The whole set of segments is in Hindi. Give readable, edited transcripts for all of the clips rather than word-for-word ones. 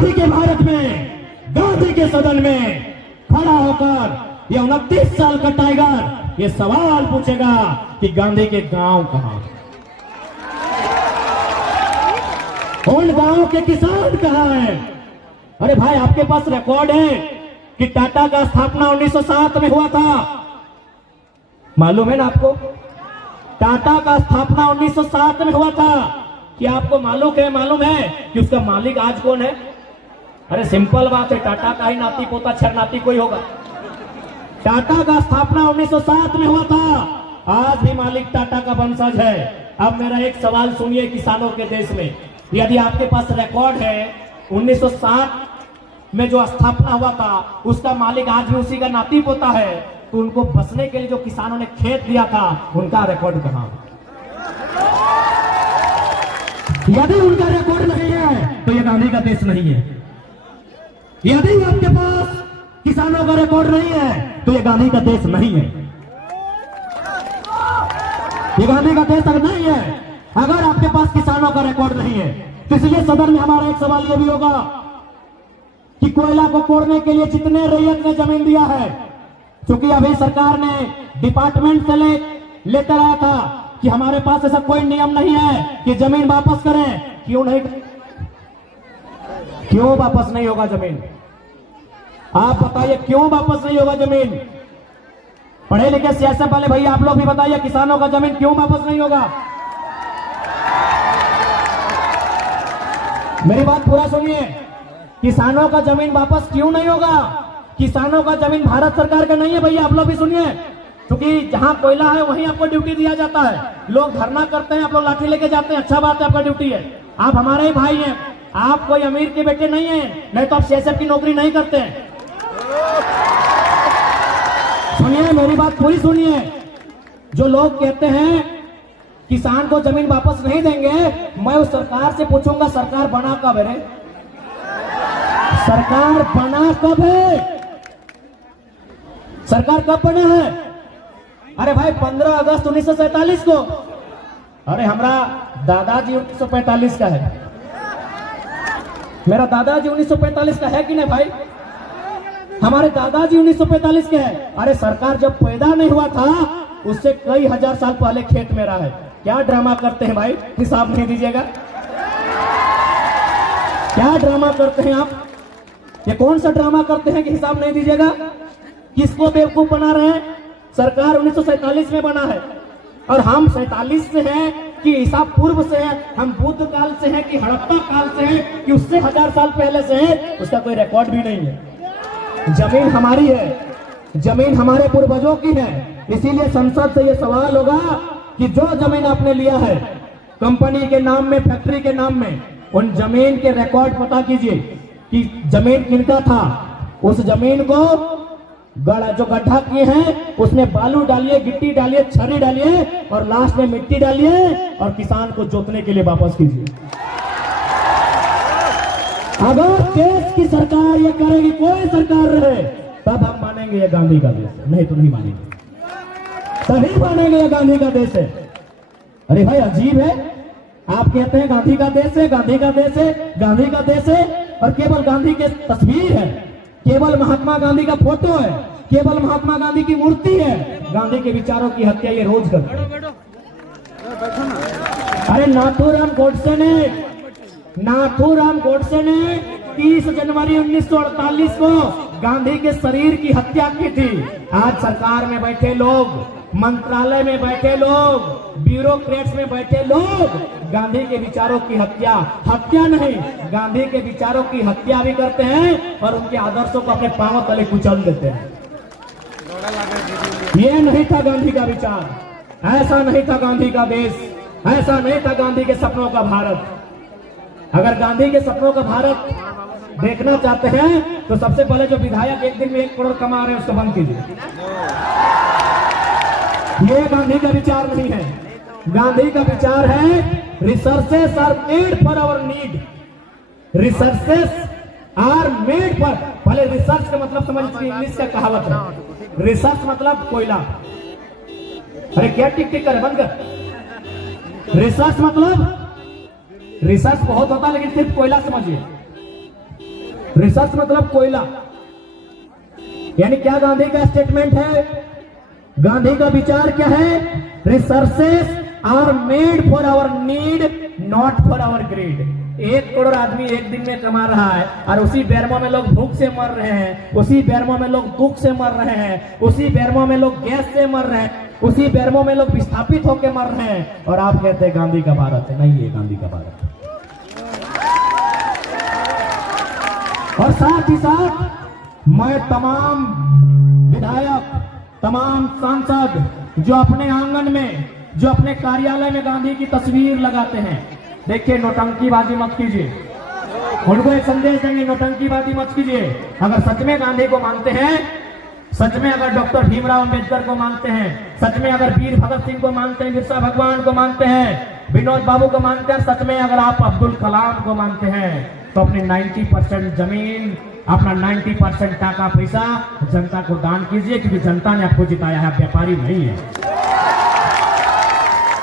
गांधी के भारत में, गांधी के सदन में खड़ा होकर ये 29 साल का टाइगर ये सवाल पूछेगा कि गांधी के गांव कहां, उन गांव के किसान कहां हैं। अरे भाई, आपके पास रिकॉर्ड है कि टाटा का स्थापना 1907 में हुआ था, मालूम है ना आपको? टाटा का स्थापना 1907 में हुआ था। क्या आपको मालूम है कि उसका मालिक आज कौन है? अरे सिंपल बात है, टाटा का ही नाती पोता छरनाती कोई होगा। टाटा का स्थापना 1907 में हुआ था, आज भी मालिक टाटा का वंशज है। अब मेरा एक सवाल सुनिए, किसानों के देश में यदि आपके पास रिकॉर्ड है 1907 में जो स्थापना हुआ था उसका मालिक आज भी उसी का नाती पोता है, तो उनको बसने के लिए जो किसानों ने खेत दिया था उनका रिकॉर्ड कहां? यदि उनका रिकॉर्ड नहीं है तो ये गांधी का देश नहीं है। यदि आपके पास किसानों का रिकॉर्ड नहीं है तो ये गांधी का देश नहीं है। ये गांधी का देश अगर नहीं है, अगर आपके पास किसानों का रिकॉर्ड नहीं है, तो इसलिए सदन में हमारा एक सवाल यह भी होगा कि कोयला को कोड़ने के लिए जितने रैयत ने जमीन दिया है, क्योंकि अभी सरकार ने डिपार्टमेंट से लेकर आया था कि हमारे पास ऐसा कोई नियम नहीं है कि जमीन वापस करें। क्यों वापस नहीं होगा जमीन? आप बताइए क्यों वापस नहीं होगा जमीन? पढ़े लिखे सियासत वाले भैया आप लोग भी बताइए, किसानों का जमीन क्यों वापस नहीं होगा? मेरी बात पूरा सुनिए, किसानों का जमीन वापस क्यों नहीं होगा? किसानों का जमीन भारत सरकार का नहीं है भैया, आप लोग भी सुनिए, क्योंकि जहां कोयला है वहीं आपको ड्यूटी दिया जाता है। लोग धरना करते हैं, आप लोग लाठी लेके जाते हैं, अच्छा बात है, आपका ड्यूटी है, आप हमारे ही भाई हैं, आप कोई अमीर के बेटे नहीं हैं, नहीं तो आप सीएसएफ की नौकरी नहीं करते हैं। सुनिए, मेरी बात पूरी सुनिए। जो लोग कहते हैं किसान को जमीन वापस नहीं देंगे, मैं उस सरकार से पूछूंगा सरकार बना कब है? सरकार बना कब है? सरकार कब बना है? अरे भाई 15 अगस्त 1947 को। अरे हमारा दादाजी 1945 का है, मेरा दादाजी 1945 का है कि नहीं भाई? हमारे दादाजी 1945 के हैं। अरे सरकार जब पैदा नहीं हुआ था उससे कई हजार साल पहले खेत मेरा है। क्या ड्रामा करते हैं भाई, हिसाब नहीं दीजिएगा? क्या ड्रामा करते हैं आप? ये कौन सा ड्रामा करते हैं कि हिसाब नहीं दीजिएगा? किसको बेवकूफ बना रहे हैं? सरकार 1947 में बना है और हम 47 से हैं कि ईसा पूर्व से है, हम बुद्ध काल से हैं कि हड़प्पा काल से हैं कि उससे 1000 साल पहले से है, उसका कोई रिकॉर्ड भी नहीं है। जमीन हमारी है, जमीन हमारे पूर्वजों की है। इसीलिए संसद से यह सवाल होगा कि जो जमीन आपने लिया है कंपनी के नाम में, फैक्ट्री के नाम में, उन जमीन के रिकॉर्ड पता कीजिए कि जमीन किनका था। उस जमीन को जो गड्ढा किए हैं उसमें बालू डालिए, गिट्टी डालिए, छर्री डालिए और लास्ट में मिट्टी डालिए और किसान को जोतने के लिए वापस कीजिए। अगर देश की सरकार ये करेगी, कोई सरकार रहे, तब हम मानेंगे ये गांधी का देश है, नहीं तो नहीं मानेंगे। तभी मानेंगे ये गांधी का देश है। अरे भाई अजीब है, आप कहते हैं गांधी का देश है, गांधी का देश है, गांधी का देश है, और केवल गांधी की तस्वीर है, केवल महात्मा गांधी का फोटो है, केवल महात्मा गांधी की मूर्ति है। गांधी के विचारों की हत्या ये रोज करते हैं। अरे नाथूराम गोडसे ने 30 जनवरी 1948 को गांधी के शरीर की हत्या की थी। आज सरकार में बैठे लोग, मंत्रालय में बैठे लोग, ब्यूरोक्रेट्स में बैठे लोग गांधी के विचारों की हत्या नहीं, गांधी के विचारों की हत्या भी करते हैं और उनके आदर्शों को अपने पांव तले कुचल देते हैं। ये नहीं था गांधी का विचार, ऐसा नहीं था गांधी का देश, ऐसा नहीं था गांधी के सपनों का भारत। अगर गांधी के सपनों का भारत देखना चाहते हैं तो सबसे पहले जो विधायक एक दिन में 1 करोड़ कमा रहे हैं उसको बंद कीजिए। ये गांधी का विचार नहीं है। गांधी का विचार है resources are made for our need, resources are made for. पहले रिसर्च का मतलब समझ, इंग्लिश का कहावत है, रिसर्च मतलब कोयला। अरे क्या टिक टिक करे, बंद कर। रिसर्च मतलब, रिसर्च बहुत होता है लेकिन सिर्फ कोयला समझिए। रिसर्च मतलब कोयला, यानी क्या गांधी का स्टेटमेंट है, गांधी का विचार क्या है, researches are made for our need not for our greed. 1 crore आदमी एक दिन में कमा रहा है और उसी बेरमो में लोग भूख से मर रहे हैं, उसी बेरमो में लोग दुख से मर रहे हैं, उसी बेरमो में लोग गैस से मर रहे हैं, उसी बेरमो में लोग विस्थापित होकर मर रहे हैं, और आप कहते हैं गांधी का भारत है। नहीं है गांधी का भारत। और साथ ही साथ मैं तमाम विधायक, तमाम सांसद जो अपने आंगन में, जो अपने कार्यालय में गांधी की तस्वीर लगाते हैं, देखिए नौटंकीबाजी मत कीजिए, उनको एक संदेश देंगे, नौटंकीबाजी मत कीजिए। अगर सच में गांधी को मानते हैं, सच में अगर डॉक्टर भीमराव अंबेडकर को मानते हैं, सच में अगर वीर भगत सिंह को मानते हैं, बिरसा भगवान को मानते हैं, विनोद बाबू को मानते हैं, सच में अगर आप अब्दुल कलाम को मानते हैं, तो अपनी 90% जमीन, अपना 90% टाका पैसा जनता को दान कीजिए, क्योंकि जनता ने आपको जिताया है, व्यापारी नहीं है।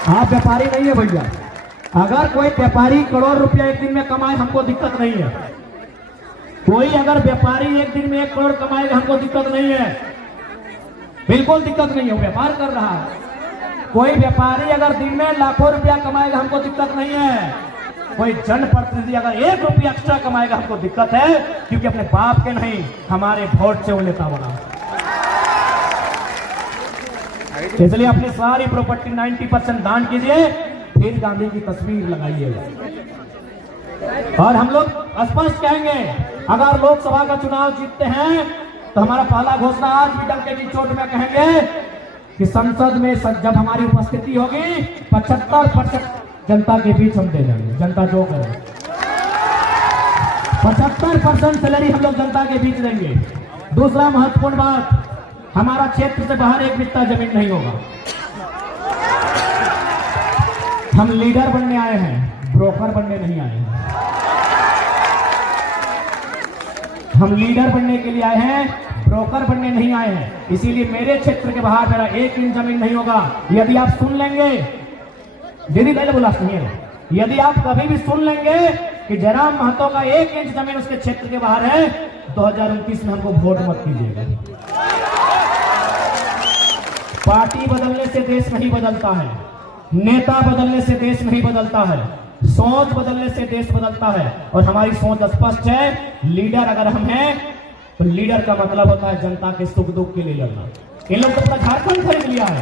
आप व्यापारी नहीं है भैया। अगर कोई व्यापारी करोड़ रुपया एक दिन में कमाए, हमको दिक्कत नहीं है। कोई अगर व्यापारी एक दिन में 1 करोड़ कमाएगा, हमको दिक्कत नहीं है, बिल्कुल दिक्कत नहीं है, वो व्यापार कर रहा है। कोई व्यापारी अगर दिन में लाखों रुपया कमाएगा, हमको दिक्कत नहीं है। कोई जनप्रतिनिधि अगर 1 रुपया एक्स्ट्रा कमाएगा, हमको दिक्कत है, क्योंकि अपने बाप के नहीं, हमारे वोट से वो नेता बना। इसलिए अपनी सारी प्रॉपर्टी 90% दान कीजिए, फिर गांधी की तस्वीर लगाइएगा। और हम लोग स्पष्ट कहेंगे, अगर लोकसभा का चुनाव जीतते हैं तो हमारा पहला घोषणा आज भी डंके की चोट में कहेंगे कि संसद में जब हमारी उपस्थिति होगी 75% जनता के बीच हम दे देंगे। जनता जो करे 75% सैलरी हम लोग जनता के बीच देंगे। दूसरा महत्वपूर्ण बात, हमारा क्षेत्र से बाहर 1 बित्ता जमीन नहीं होगा। हम लीडर बनने आए हैं, ब्रोकर बनने नहीं आए हैं। हम लीडर बनने के लिए आए हैं, ब्रोकर बनने नहीं आए हैं। इसीलिए मेरे क्षेत्र के बाहर मेरा 1 इंच जमीन नहीं होगा। यदि आप सुन लेंगे, दीदी पहले बोला सुनिए, यदि आप कभी भी सुन लेंगे कि जयराम महतो का 1 इंच जमीन उसके क्षेत्र के बाहर है, 2029 में हमको वोट मत कीजिएगा। पार्टी बदलने से देश नहीं बदलता है, नेता बदलने से देश नहीं बदलता है, सोच बदलने से देश बदलता है। और हमारी सोच स्पष्ट है, लीडर अगर हम हैं तो लीडर का मतलब होता है जनता के सुख दुख के लिए लड़ना। इन लोग तो पूरा झारखंड खरीद लिया है।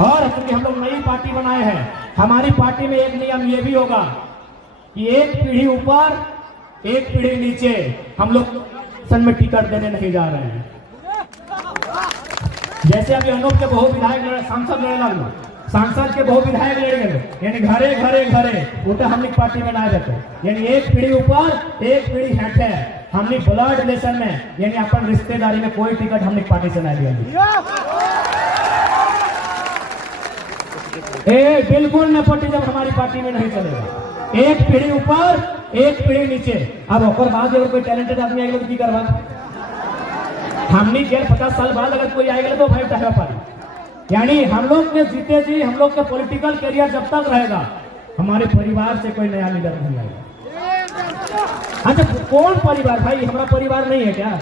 और क्योंकि हम लोग नई पार्टी बनाए हैं, हमारी पार्टी में एक नियम ये भी होगा कि 1 पीढ़ी ऊपर 1 पीढ़ी नीचे हम लोग सन में टिकट देने नहीं जा रहे हैं। जैसे अभी अनूप के बहु विधायक लड़े, सांसद लड़े लागू, सांसद के बहु विधायक लड़े गए, यानी घरे घरे घरे उल्टा हम लोग पार्टी में ना जाते, यानी 1 पीढ़ी ऊपर 1 पीढ़ी हेठे हमने ब्लड रिलेशन में, यानी अपन रिश्तेदारी में कोई टिकट हमने पार्टी से ना लिया। बिल्कुल नेपोटिज्म हमारी पार्टी में नहीं चलेगा। 1 पीढ़ी ऊपर 1 पीढ़ी नीचे। अब ओकर बाद अगर कोई टैलेंटेड आदमी आएगा तो की करवा, हमने 50 साल बाद अगर कोई आएगा तो भाई टहरा पारी। यानी हम लोग के जीते जी, हम लोग का पॉलिटिकल करियर जब तक रहेगा, हमारे परिवार से कोई नया लीडर नहीं आएगा। अच्छा कौन परिवार भाई, हमारा परिवार नहीं है क्या?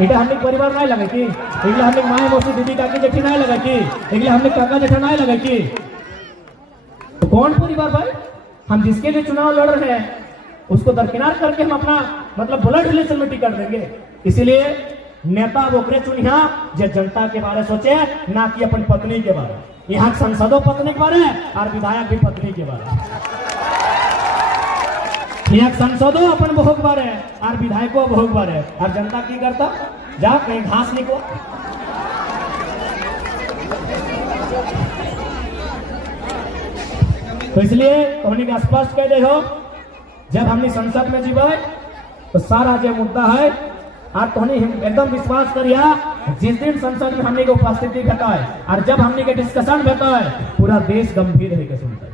इधर हमने परिवार नहीं लगे कि, इधर हमने माए मौसी दीदी काकी जेठी नहीं लगा कि, इधर हमने काका जेठा नहीं लगा कि, तो कौन परिवार भाई? हम जिसके लिए चुनाव लड़ रहे हैं उसको दरकिनार करके हम अपना मतलब ब्लड रिलेशन में टिकट देंगे। इसीलिए नेता वोकरे चुनिया जो जनता के बारे सोचे, ना कि अपन पत्नी के बारे। यहाँ सांसदों पत्नी के बारे और विधायक भी पत्नी के बारे, यहाँ सांसदों अपन बहु के बारे और विधायकों बहु के बारे, और जनता की करता जा कहीं घास निको। तो इसलिए हमने का स्पष्ट कह दे हो, जब हमने संसद में जीवे तो सारा जो मुद्दा है और तोहनी एकदम विश्वास करिया, जिस दिन संसद में हमने के उपस्थिति भेटा है और जब हमने के डिस्कशन भेटा है, पूरा देश गंभीर है के सुनता है।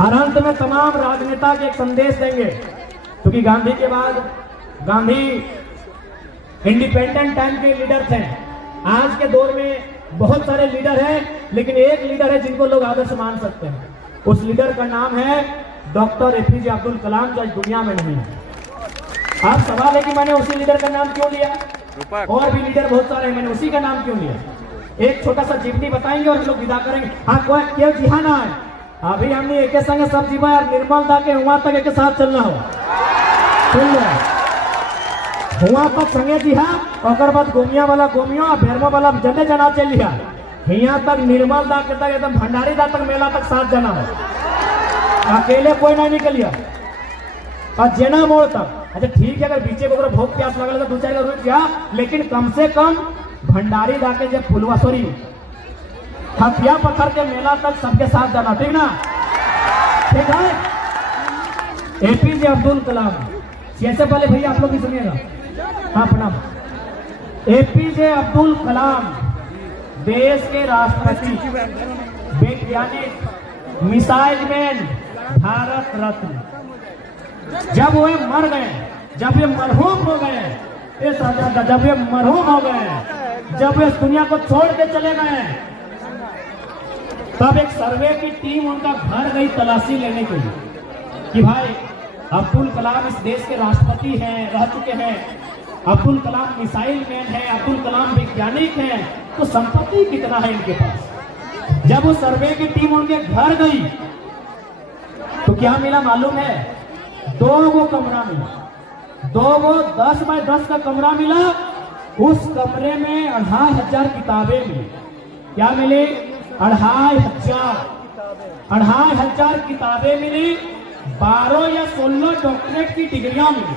और अंत में तमाम राजनेता के एक संदेश देंगे, क्योंकि गांधी के बाद गांधी इंडिपेंडेंट टाइम के लीडर थे। आज के दौर में बहुत सारे लीडर हैं, लेकिन एक लीडर है जिनको लोग आदर्श मान सकते हैं। उस लीडर का नाम है डॉक्टर एपीजे अब्दुल कलाम जो आज दुनिया में नहीं है। आप सवाल है कि मैंने उसी लीडर का नाम क्यों लिया, और भी लीडर बहुत सारे हैं, मैंने उसी का नाम क्यों लिया। एक छोटा सा जीवनी बताएंगे और हम लोग विदा करेंगे। हाँ, कोई क्यों जी हाँ ना है, अभी हमने एक संगे सब जीवा यार निर्मल दा के वहां तक एक साथ चलना हो, सुन लो हुआ तक संगे जी हाँ, और बाद गोमिया वाला गोमिया भैरवा वाला जने जना चल लिया, यहाँ तक निर्मल दा के तक एकदम भंडारी दा तक मेला तक साथ जाना है, अकेले कोई नहीं निकलिया। और जेना मोड़ तक अच्छा ठीक है, अगर बीचे को भूख प्यास लगल तो 2-4 का रुक जा, लेकिन कम से कम भंडारी दा के जब फुलवा सॉरी हथिया पत्थर के मेला तक सबके साथ जाना, ठीक ना, ठीक है। एपीजे अब्दुल कलाम, जैसे पहले भैया आप लोग भी सुनिएगा। हाँ प्रणाम। एपीजे अब्दुल कलाम देश के राष्ट्रपति, वैज्ञानिक, मिसाइल मैन, भारत रत्न। जब वे मर गए, जब वे मरहूम हो गए, जब वे मरहूम हो गए, जब वे इस दुनिया को छोड़ के चले गए, तब एक सर्वे की टीम उनका घर गई तलाशी लेने के लिए कि भाई अब्दुल कलाम इस देश के राष्ट्रपति हैं, रह चुके हैं, अब्दुल कलाम मिसाइल मैन है, अब्दुल कलाम वैज्ञानिक हैं, तो संपत्ति कितना है इनके पास। जब वो सर्वे की टीम उनके घर गई तो क्या मिला मालूम है, 2 कमरा मिला, 2 10 बाय 10 का कमरा मिला। उस कमरे में 2500 किताबें मिली। क्या मिली? 2500 किताबें मिली। 12 या 16 डॉक्टरेट की डिग्रियां मिली।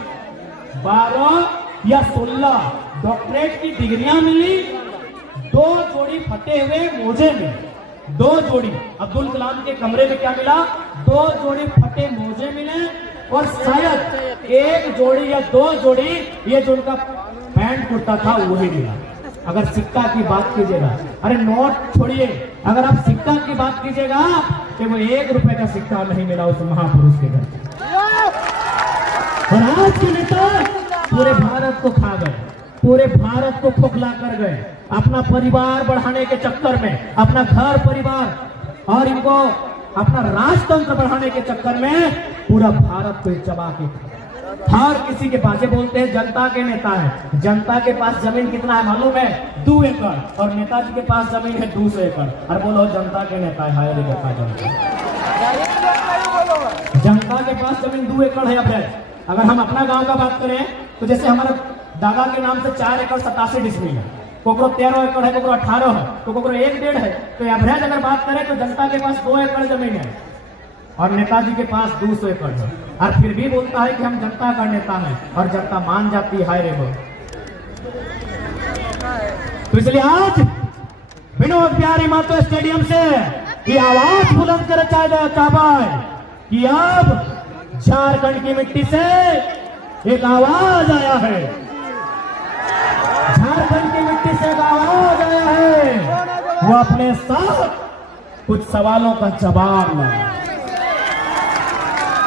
12 या 16 डॉक्टरेट की डिग्रियां मिली। 2 जोड़ी फटे हुए मोजे मिले, 2 जोड़ी। अब्दुल कलाम के कमरे में क्या मिला? 2 जोड़ी फटे मोजे मिले, और शायद 1 जोड़ी या 2 जोड़ी ये जो उनका पैंट कुर्ता था वही मिला। अगर सिक्का की बात कीजिएगा, अरे नोट छोड़िए, अगर आप सिक्का की बात कीजिएगा तो वो 1 रुपए का सिक्का नहीं मिला उस महापुरुष के घर। और आज के नेता पूरे भारत को खा गए, पूरे भारत को खोखला कर गए, अपना परिवार बढ़ाने के चक्कर में, अपना घर परिवार और इनको अपना राजतंत्र बढ़ाने के चक्कर में पूरा भारत को चबा के हर किसी के पास, ये बोलते हैं जनता के नेता है। जनता के पास जमीन कितना है मालूम है? 2 एकड़, और नेताजी के पास जमीन है 200 एकड़। और बोलो जनता के नेता है, हाय रे जनता। जनता के पास जमीन 2 एकड़ है। अब अगर हम अपना गांव का बात करें तो जैसे हमारा दादा के नाम से 4 एकड़ 87 डिसमिल है, कोकरो 13 एकड़ है, कोकरो 18 है, तो कोकरो 1.5 है। तो एवरेज अगर बात करें तो जनता के पास 2 एकड़ जमीन है और नेताजी के पास 200 एकड़ है, और फिर भी बोलता है कि हम जनता का नेता हैं, और जनता मान जाती है, हाय रे हो। तो इसलिए आज विनोद बिहारी महतो स्टेडियम से ये आवाज बुलंद कर चाहता है कि अब झारखंड की मिट्टी से एक आवाज आया है, झारखंड की मिट्टी से एक आवाज आया है, वो अपने साथ कुछ सवालों का जवाब ले।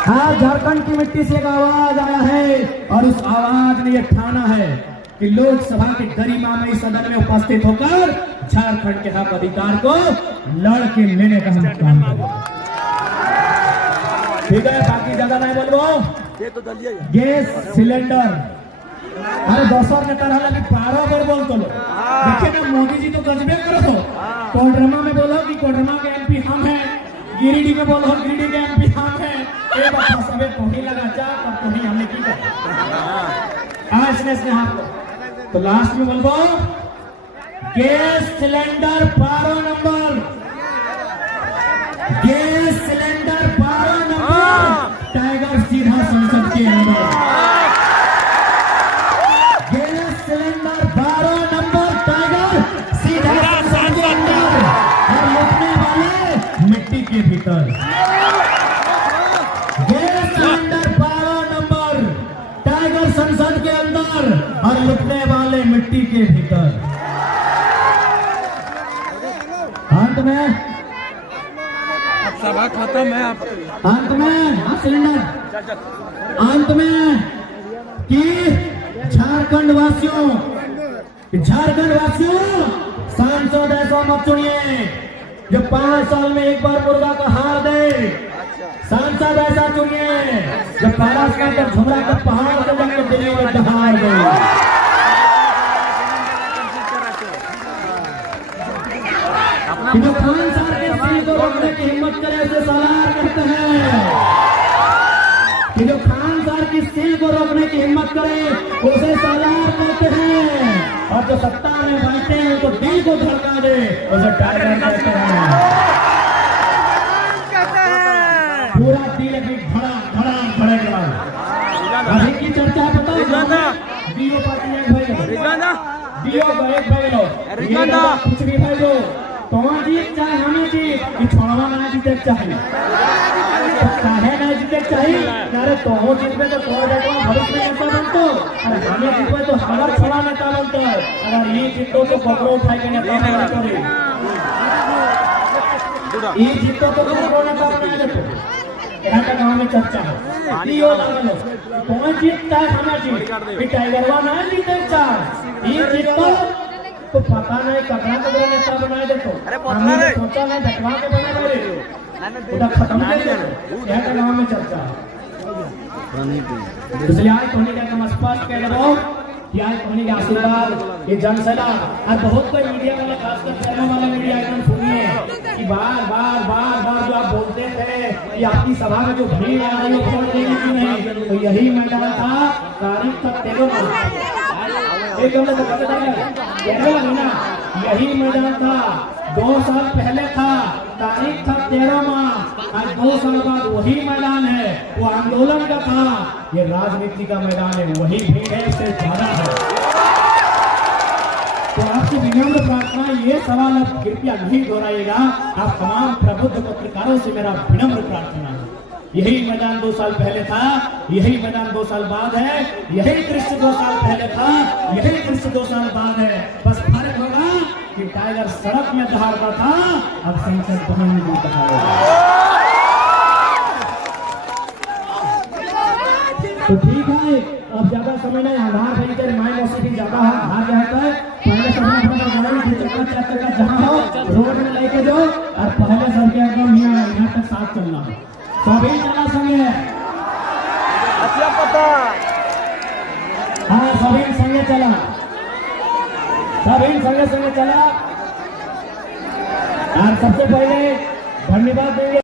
आज झारखंड की मिट्टी से एक आवाज आया है, और उस आवाज ने यह ठाना है कि लोकसभा के गरिमा में इस सदन में उपस्थित होकर झारखंड के हक अधिकार को लड़ के लेने का हम काम करेंगे। ठीक है, बाकी ज्यादा नहीं बोलबो। गैस सिलेंडर, अरे दोस्तों ने तरह लगी 12 बार बोल तो लो। देखिए ना, मोदी जी तो गजबे करो। कोडरमा में बोलो कि कोडरमा के एमपी हम हैं, गिरिडीह में बोलो गिरिडीह के एमपी हम हैं। एक बार सबे तोही लगा जा, तब तोही हमने की कर इसने हाथ। तो लास्ट में बोलबो gas cylinder 12 number, gas cylinder 12 number, tiger सीधा संसद के अंदर। गैस सिलेंडर 12 नंबर, टाइगर सीधा संसद के अंदर, और लुटने वाले मिट्टी के भीतर। गैस सिलेंडर 12 नंबर, टाइगर संसद के अंदर, और लुटने वाले मिट्टी के भीतर। अंत में सभा खत्म है। अंत में सिलेंडर, अंत में कि झारखंड वासियों, सांसद ऐसा मत चुनिए जो 5 साल में एक बार मुर्गा का हार दे। सांसद ऐसा चुनिए जब पहला स्नातक झुमरा का पहाड़ से जाकर दिल्ली में दहाड़ गई। जो खान साहब के सीट को रोकने की हिम्मत करे उसे सालार कहते हैं। कि जो खान साहब की सीट को रोकने की हिम्मत करे उसे सालार कहते हैं। और जो सत्ता में बैठे हैं तो दिल को धड़का दे उसे टाइगर कहते हैं। पूरा दिल अभी भड़ेगा। अभी की चर्चा बताओ डीओ पार्टी एक भाई डीओ एक भाई लो कुछ भी भाई लो तो जीत चाहे हमें जीत कि छोड़वा ना जीते चाहिए चाहे ना जीते चाहिए। अरे तो जीत में तो भविष्य में नेता बनतो अरे हमें जीत में तो हमारा छोड़ा नेता बनता है। अगर ये जीतो तो पकड़ो उठाए के नेता करे ये जीतो तो पकड़ो नेता बना देते। यहाँ का गाँव में चर्चा है ये कौन जीतता है हमें जीत टाइगरवा ना जीते चाहे ये जीतो तो पता नहीं कपड़ा नेता बना दे तो हमने सोचा नहीं डटवा के बना दे उधर खत्म कर दे। यहाँ के गाँव में चर्चा इसलिए आज धोनी का हम स्पष्ट कह रहा हूँ कि आज धोनी का आशीर्वाद ये जनसेना और बहुत कोई मीडिया वाले खासकर चैनल वाले मीडिया एकदम सुनिए कि बार जो आप बोलते थे कि आपकी सभा में जो भीड़ आ रही है वोट देने की नहीं तो यही मैदान था तारीख तक 13 एक महीना यही मैदान था 2 साल पहले था तारीख था 13 माह आज 2 साल बाद वही मैदान है वो आंदोलन का था ये राजनीति का मैदान है वही भीड़ है इससे ज्यादा है। तो आपकी विनम्र प्रार्थना ये सवाल आप कृपया नहीं दोहराइएगा। आप तमाम प्रबुद्ध पत्रकारों से मेरा विनम्र प्रार्थना है। यही मैदान 2 साल पहले था यही मैदान 2 साल बाद है यही दृश्य 2 साल पहले था यही दृश्य 2 साल बाद है। बस फर्क होगा कि टाइगर सड़क में दहाड़ता था अब संसद भवन में दहाड़ेगा। तो ठीक है अब ज्यादा समय नहीं आधार भाई के माइंड औषधि ज्यादा आ जाता है पहले समय जहाँ हो रोड में लेके जाओ और पहले सबके एकदम यहाँ तक साथ चलना है सभी चला संगे अच्छा पता हाँ सभी संगे चला सभी संगे चला और सबसे पहले धन्यवाद देंगे।